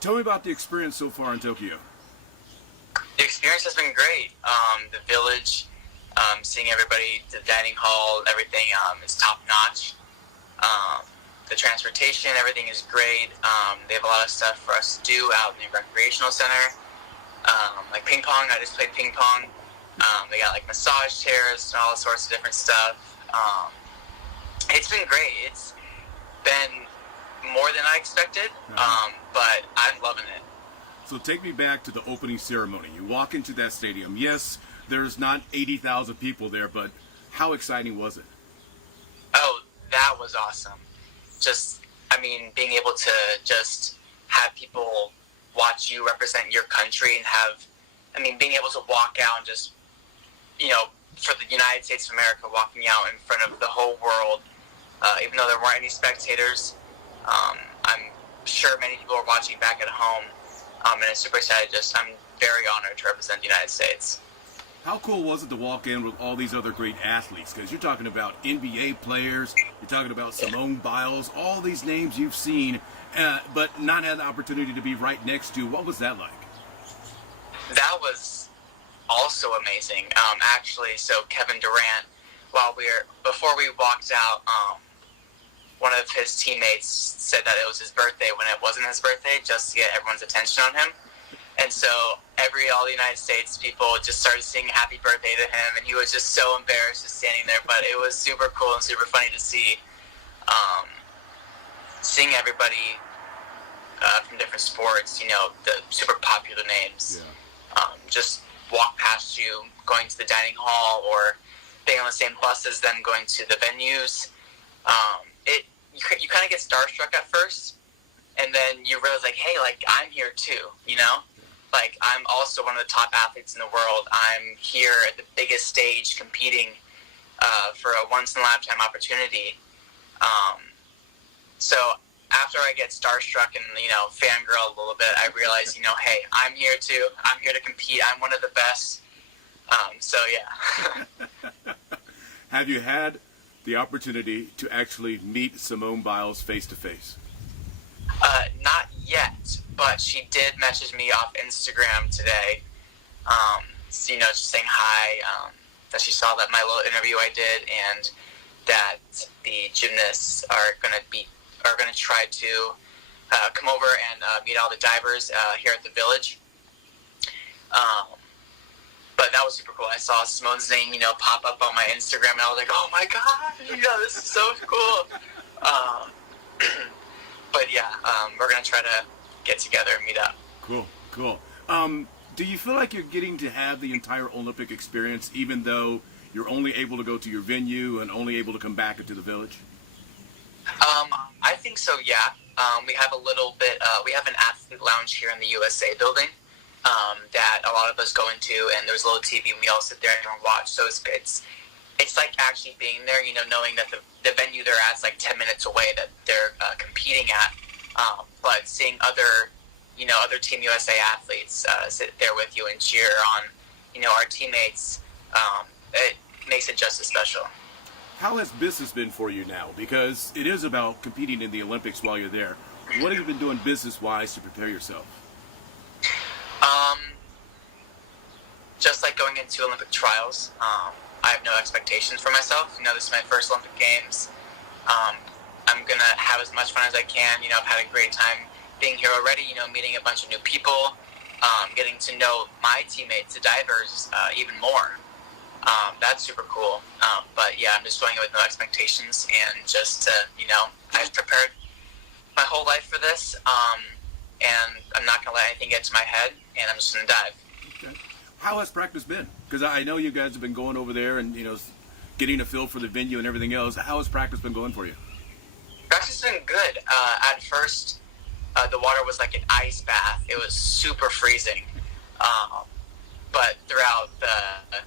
Tell me about the experience so far in Tokyo. The experience has been great. The village, seeing everybody, the dining hall, everything is top notch. The transportation, everything is great. They have a lot of stuff for us to do out in the recreational center, like ping pong. I just played ping pong. They got like massage chairs and all sorts of different stuff. It's been great. It's been more than I expected, but I'm loving it. So take me back to the opening ceremony. You walk into that stadium. Yes, there's not 80,000 people there, but how exciting was it? Oh, that was awesome. Being able to just have people watch you represent your country and being able to walk out and just, for the United States of America, walking out in front of the whole world, even though there weren't any spectators, I'm sure many people are watching back at home, and I'm super excited. I'm very honored to represent the United States. How cool was it to walk in with all these other great athletes? Because you're talking about NBA players, you're talking about Simone Biles, all these names you've seen, but not had the opportunity to be right next to. What was that like? That was also amazing. So Kevin Durant, before we walked out, one of his teammates said that it was his birthday when it wasn't his birthday, just to get everyone's attention on him. And so all the United States people just started singing happy birthday to him, and he was just so embarrassed just standing there. But it was super cool and super funny to see, seeing everybody from different sports, the super popular names, just walk past you, going to the dining hall or being on the same bus as them, going to the venues. You kind of get starstruck at first, and then you realize, like, hey, like, I'm here too, Like, I'm also one of the top athletes in the world. I'm here at the biggest stage competing for a once-in-a-lifetime opportunity. So after I get starstruck and, fangirl a little bit, I realize, hey, I'm here too. I'm here to compete. I'm one of the best. Yeah. Have you had the opportunity to actually meet Simone Biles face-to-face? Not yet, but she did message me off Instagram today, just saying hi, that she saw that my little interview I did, and that the gymnasts are going to try to come over and meet all the divers here at the village. But that was super cool. I saw Simone's name, pop up on my Instagram, and I was like, oh my god, this is so cool. But yeah, we're going to try to get together and meet up. Cool. Do you feel like you're getting to have the entire Olympic experience, even though you're only able to go to your venue and only able to come back into the village? I think so, yeah. We have we have an athlete lounge here in the USA building that a lot of us go into, and there's a little TV, and we all sit there and watch. So it's like actually being there, knowing that the venue they're at is like 10 minutes away that they're competing at. But seeing other Team USA athletes sit there with you and cheer on, our teammates, it makes it just as special. How has business been for you now? Because it is about competing in the Olympics while you're there. What have you been doing business-wise to prepare yourself? Just like going into Olympic trials, I have no expectations for myself. This is my first Olympic Games. I'm going to have as much fun as I can. I've had a great time being here already, meeting a bunch of new people, getting to know my teammates, the divers, even more. That's super cool. But yeah, I'm just going in with no expectations, and just I've prepared my whole life for this, and I'm not going to let anything get to my head, and I'm just going to dive. Okay. How has practice been? Because I know you guys have been going over there and, getting a feel for the venue and everything else. How has practice been going for you? Practice has been good. At first, the water was like an ice bath. It was super freezing. But throughout the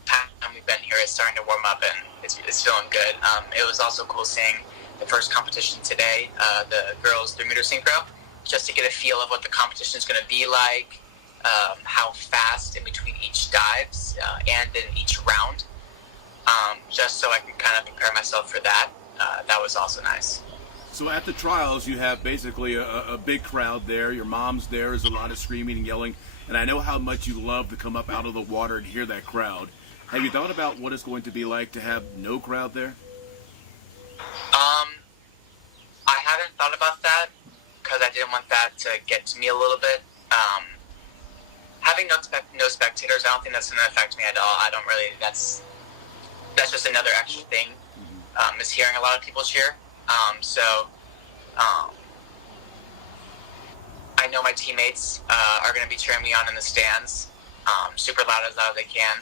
time we've been here, it's starting to warm up, and it's feeling good. It was also cool seeing the first competition today, the girls 3-meter synchro, just to get a feel of what the competition is going to be like, how fast in between each dives and in each round, just so I can kind of prepare myself for that. That was also nice. So at the trials, you have basically a big crowd there. Your mom's there. There's a lot of screaming and yelling. And I know how much you love to come up out of the water and hear that crowd. Have you thought about what it's going to be like to have no crowd there? I haven't thought about that because I didn't want that to get to me a little bit. Having no spectators, I don't think that's going to affect me at all. I don't really. That's just another extra thing. Is hearing a lot of people cheer. I know my teammates are going to be cheering me on in the stands, super loud as they can.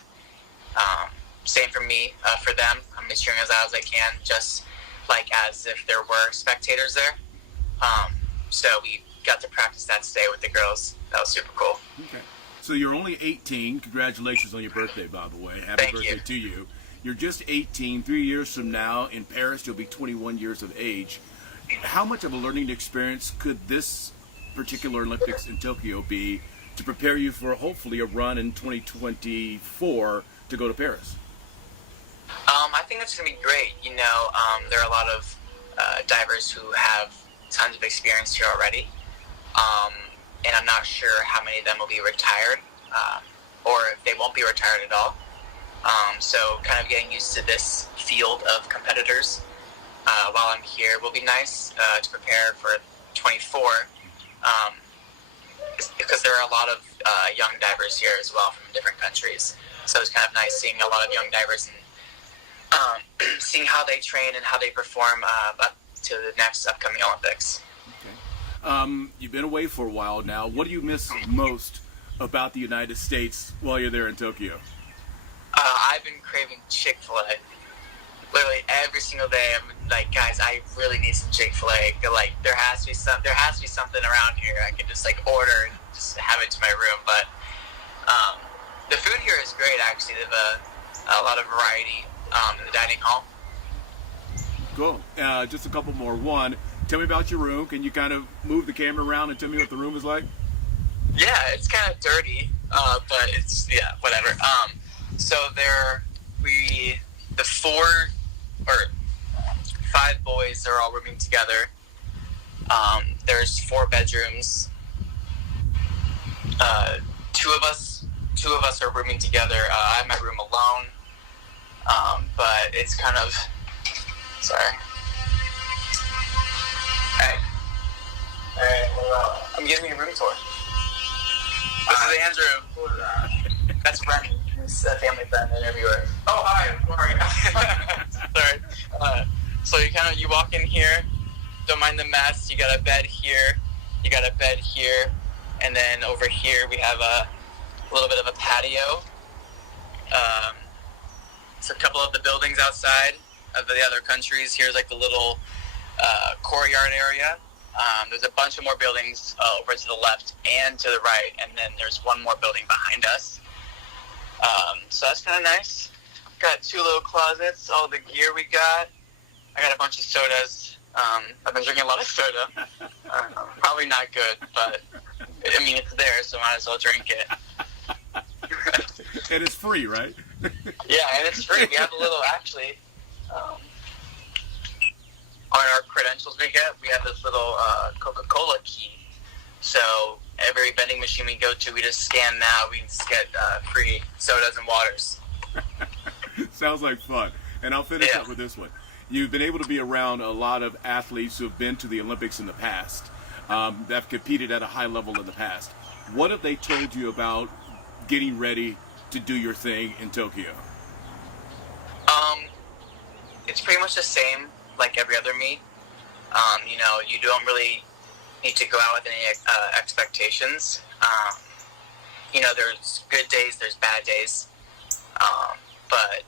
Same for me, for them. I'm going to be cheering as loud as I can, just like as if there were spectators there. So we got to practice that today with the girls. That was super cool. Okay. So you're only 18. Congratulations on your birthday, by the way. Happy birthday to you. You're just 18. 3 years from now in Paris, you'll be 21 years of age. How much of a learning experience could this particular Olympics in Tokyo be to prepare you for hopefully a run in 2024 to go to Paris? I think it's going to be great. There are a lot of divers who have tons of experience here already. And I'm not sure how many of them will be retired or if they won't be retired at all. So kind of getting used to this field of competitors while I'm here will be nice to prepare for 24 because there are a lot of young divers here as well from different countries. So it's kind of nice seeing a lot of young divers and seeing how they train and how they perform up to the next upcoming Olympics. Okay. You've been away for a while now. What do you miss most about the United States while you're there in Tokyo? I've been craving Chick-fil-A. Literally every single day, I'm like, guys, I really need some Chick-fil-A. Like, there has to be something around here I can just order and just have it to my room. But the food here is great. Actually, they have a lot of variety in the dining hall. Cool. Just a couple more. One, tell me about your room. Can you kind of move the camera around and tell me what the room is like? Yeah, it's kind of dirty, but it's whatever. So the 4 or 5 boys are all rooming together. There's 4 bedrooms. Two of us are rooming together. I have my room alone, but it's kind of sorry. Hey, I'm giving you a room tour. This is Andrew. That's Rene. He's a family friend and interviewer. Oh, hi. Sorry. So you walk in here. Don't mind the mess. You got a bed here. You got a bed here. And then over here we have a little bit of a patio. It's a couple of the buildings outside of the other countries. Here's the little courtyard area. There's a bunch of more buildings over to the left and to the right, and then there's one more building behind us. So that's kind of nice. Got 2 little closets, all the gear we got. I got a bunch of sodas. I've been drinking a lot of soda. Probably not good, but I mean, it's there, so might as well drink it. And it's free, right? Yeah, and it's free. We have a little, actually, on our credentials we have this little Coca-Cola key. So every vending machine we go to, we just scan now. We just get free sodas and waters. Sounds like fun. And I'll finish up with this one. You've been able to be around a lot of athletes who have been to the Olympics in the past, that have competed at a high level in the past. What have they told you about getting ready to do your thing in Tokyo? It's pretty much the same like every other meet. You don't really need to go out with any expectations. There's good days, there's bad days, but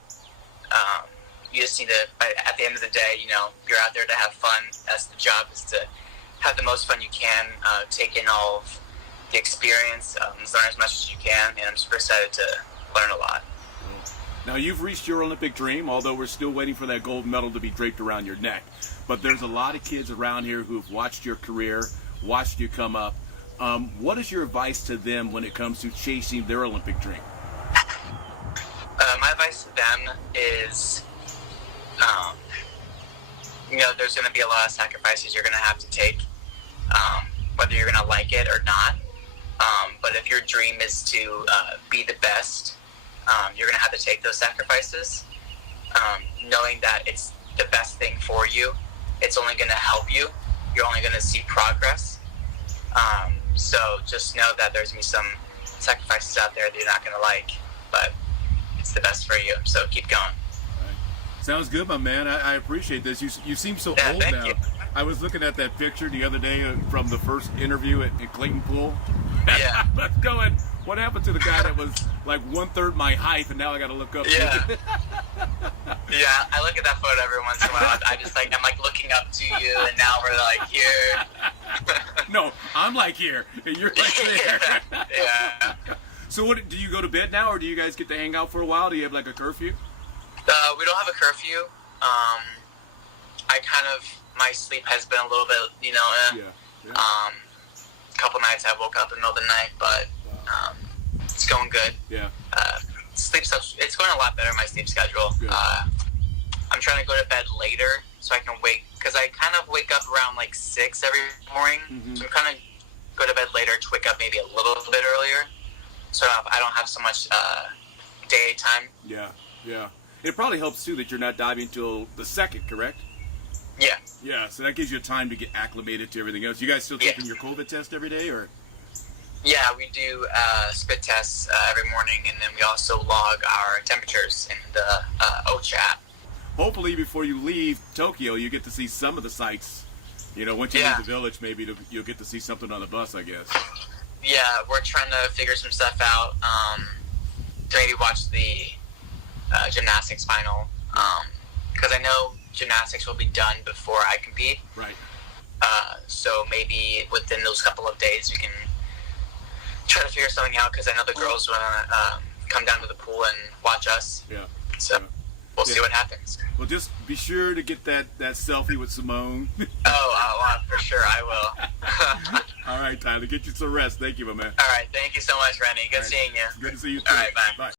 you just need to, at the end of the day, you're out there to have fun. That's the job, is to have the most fun you can, take in all of the experience, learn as much as you can, and I'm super excited to learn a lot. Now, you've reached your Olympic dream, although we're still waiting for that gold medal to be draped around your neck. But there's a lot of kids around here who've watched your career, watched you come up. What is your advice to them when it comes to chasing their Olympic dream? My advice to them is there's going to be a lot of sacrifices you're going to have to take, whether you're going to like it or not. But if your dream is to be the best, you're going to have to take those sacrifices, knowing that it's the best thing for you. It's only going to help you. You're only going to see progress. So just know that there's going to be some sacrifices out there that you're not going to like, but it's the best for you. So keep going. Right. Sounds good, my man. I appreciate this. You seem so old thank now. you. I was looking at that picture the other day from the first interview at Clayton Pool. Yeah. I was going, what happened to the guy that was like 1/3 my height, and now I got to look up? Yeah. Yeah, I look at that photo every once in a while. I'm like looking up to you, and now we're like here. No, I'm like here, and you're like there. Yeah. So what, do you go to bed now, or do you guys get to hang out for a while? Do you have like a curfew? We don't have a curfew. My sleep has been a little bit, Yeah. a couple nights I woke up in the middle of the night, but it's going good. Yeah. Sleep stuff, it's going a lot better, my sleep schedule. Good. I'm trying to go to bed later so I can because I kind of wake up around like 6 every morning. Mm-hmm. So I'm kind of go to bed later to wake up maybe a little bit earlier, so I don't have so much daytime. Yeah. Yeah. It probably helps too that you're not diving till the second, correct? Yeah. Yeah, so that gives you time to get acclimated to everything else. You guys still taking your COVID test every day, or? Yeah, we do spit tests every morning, and then we also log our temperatures in the OCHA app. Hopefully, before you leave Tokyo, you get to see some of the sights. Once you leave the village, maybe you'll get to see something on the bus, I guess. Yeah, we're trying to figure some stuff out to maybe watch the gymnastics final, because I know gymnastics will be done before I compete. Right. So maybe within those couple of days we can try to figure something out, because I know the girls want to come down to the pool and watch us. Yeah. So we'll see what happens. Well, just be sure to get that selfie with Simone. For sure I will. All right, Tyler, get you some rest. Thank you, my man. All right, thank you so much, Rene. Good seeing you. Good to see you too. All right, bye. Bye.